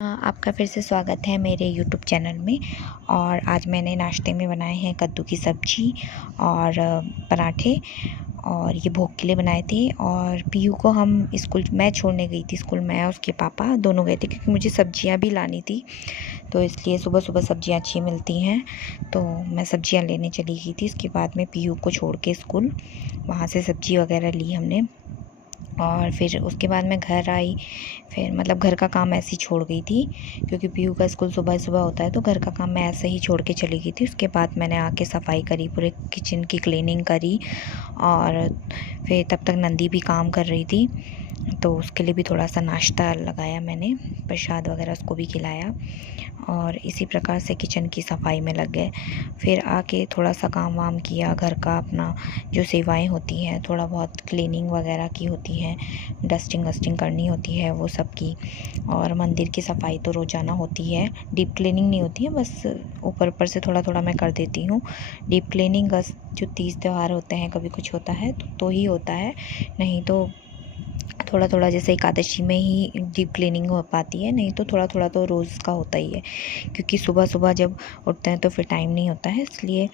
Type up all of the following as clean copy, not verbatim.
आपका फिर से स्वागत है मेरे यूट्यूब चैनल में। और आज मैंने नाश्ते में बनाए हैं कद्दू की सब्ज़ी और पराठे, और ये भोग के लिए बनाए थे। और पीयू को हम स्कूल मैं छोड़ने गई थी स्कूल, मैं और उसके पापा दोनों गए थे क्योंकि मुझे सब्जियां भी लानी थी, तो इसलिए सुबह सुबह सब्जियां अच्छी मिलती हैं, तो मैं सब्जियां लेने चली गई थी। उसके बाद में पीयू को छोड़ के स्कूल, वहाँ से सब्ज़ी वगैरह ली हमने, और फिर उसके बाद मैं घर आई। फिर मतलब घर का काम ऐसे ही छोड़ गई थी क्योंकि पीयू का स्कूल सुबह सुबह होता है, तो घर का काम मैं ऐसे ही छोड़ के चली गई थी। उसके बाद मैंने आके सफाई करी, पूरे किचन की क्लीनिंग करी, और फिर तब तक नंदी भी काम कर रही थी, तो उसके लिए भी थोड़ा सा नाश्ता लगाया मैंने, प्रसाद वगैरह उसको भी खिलाया, और इसी प्रकार से किचन की सफाई में लग गए। फिर आके थोड़ा सा काम वाम किया घर का, अपना जो सेवाएं होती हैं, थोड़ा बहुत क्लीनिंग वगैरह की होती हैं, डस्टिंग वस्टिंग करनी होती है वो सब की। और मंदिर की सफाई तो रोज़ाना होती है, डीप क्लीनिंग नहीं होती है, बस ऊपर ऊपर से थोड़ा थोड़ा मैं कर देती हूँ। डीप क्लीनिंग बस जो तीज त्यौहार होते हैं, कभी कुछ होता है तो ही होता है, नहीं तो थोड़ा थोड़ा, जैसे एकादशी में ही डीप क्लीनिंग हो पाती है, नहीं तो थोड़ा थोड़ा तो रोज़ का होता ही है, क्योंकि सुबह सुबह जब उठते हैं तो फिर टाइम नहीं होता है, इसलिए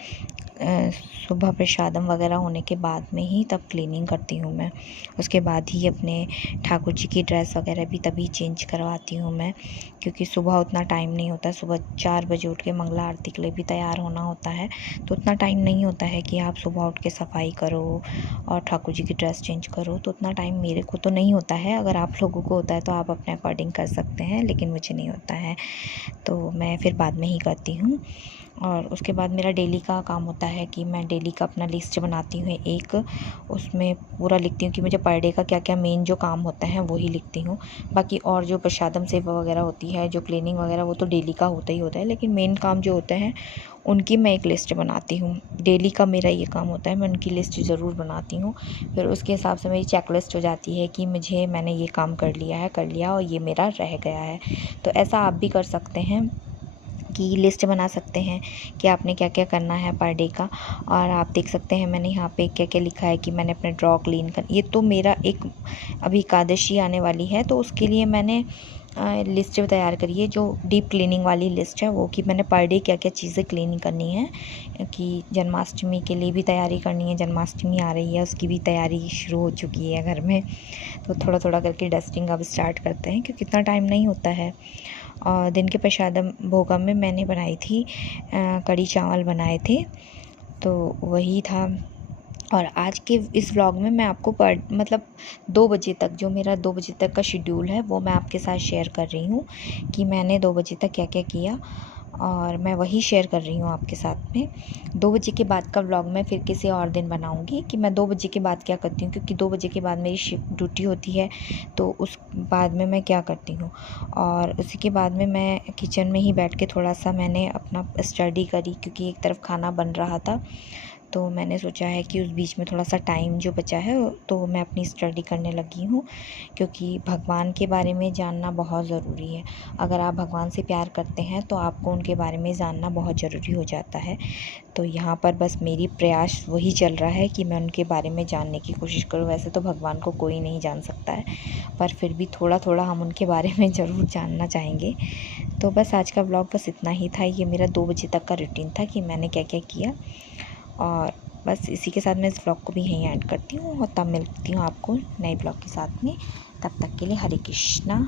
सुबह प्रसादम वगैरह होने के बाद में ही तब क्लीनिंग करती हूँ मैं। उसके बाद ही अपने ठाकुर जी की ड्रेस वगैरह भी तभी चेंज करवाती हूँ मैं, क्योंकि सुबह उतना टाइम नहीं होता। सुबह 4 बजे उठ के मंगला आरती के लिए भी तैयार होना होता है, तो उतना टाइम नहीं होता है कि आप सुबह उठ के सफाई करो और ठाकुर जी की ड्रेस चेंज करो, तो उतना टाइम मेरे को तो नहीं होता है। अगर आप लोगों को होता है तो आप अपने अकॉर्डिंग कर सकते हैं, लेकिन मुझे नहीं होता है, तो मैं फिर बाद में ही करती हूँ। और उसके बाद मेरा डेली का काम होता है कि मैं डेली का अपना लिस्ट बनाती हूँ एक, उसमें पूरा लिखती हूँ कि मुझे पर डे का क्या क्या मेन जो काम होता है वही लिखती हूँ। बाकी और जो प्रसादम सेवा वगैरह होती है, जो क्लीनिंग वगैरह, वो तो डेली का होता ही होता है, लेकिन मेन काम जो होते हैं उनकी मैं एक लिस्ट बनाती हूँ। डेली का मेरा ये काम होता है, मैं उनकी लिस्ट ज़रूर बनाती हूँ। फिर उसके हिसाब से मेरी चेक लिस्ट हो जाती है कि मैंने ये काम कर लिया और ये मेरा रह गया है। तो ऐसा आप भी कर सकते हैं कि लिस्ट बना सकते हैं कि आपने क्या क्या करना है पर डे का। और आप देख सकते हैं मैंने यहाँ पे क्या क्या लिखा है कि मैंने अपने ड्रॉ क्लीन कर, ये तो मेरा एक अभी एकादशी आने वाली है, तो उसके लिए मैंने लिस्ट तैयार करी है, जो डीप क्लीनिंग वाली लिस्ट है वो, कि मैंने पर डे क्या क्या चीज़ें क्लीन करनी है, कि जन्माष्टमी के लिए भी तैयारी करनी है। जन्माष्टमी आ रही है, उसकी भी तैयारी शुरू हो चुकी है घर में, तो थोड़ा थोड़ा करके डस्टिंग अब स्टार्ट करते हैं क्योंकि इतना टाइम नहीं होता है। और दिन के प्रसादम भोगम में मैंने बनाई थी कढ़ी चावल बनाए थे, तो वही था। और आज के इस व्लॉग में मैं आपको मतलब 2 बजे तक, जो मेरा 2 बजे तक का शेड्यूल है वो मैं आपके साथ शेयर कर रही हूँ कि मैंने 2 बजे तक क्या क्या किया, और मैं वही शेयर कर रही हूँ आपके साथ में। 2 बजे के बाद का व्लॉग मैं फिर किसी और दिन बनाऊँगी कि मैं 2 बजे के बाद क्या करती हूँ, क्योंकि 2 बजे के बाद मेरी शिफ्ट ड्यूटी होती है, तो उस बाद में मैं क्या करती हूँ। और उसी के बाद में मैं किचन में ही बैठ के थोड़ा सा मैंने अपना स्टडी करी, क्योंकि एक तरफ खाना बन रहा था, तो मैंने सोचा है कि उस बीच में थोड़ा सा टाइम जो बचा है तो मैं अपनी स्टडी करने लगी हूँ, क्योंकि भगवान के बारे में जानना बहुत ज़रूरी है। अगर आप भगवान से प्यार करते हैं तो आपको उनके बारे में जानना बहुत ज़रूरी हो जाता है। तो यहाँ पर बस मेरी प्रयास वही चल रहा है कि मैं उनके बारे में जानने की कोशिश करूँ। वैसे तो भगवान को कोई नहीं जान सकता है, पर फिर भी थोड़ा थोड़ा हम उनके बारे में ज़रूर जानना चाहेंगे। तो बस आज का व्लॉग बस इतना ही था। ये मेरा 2 बजे तक का रूटीन था कि मैंने क्या क्या किया, और बस इसी के साथ मैं इस व्लॉग को भी यहीं ऐड करती हूँ, और तब मिलती हूँ आपको नए व्लॉग के साथ में। तब तक के लिए हरे कृष्णा।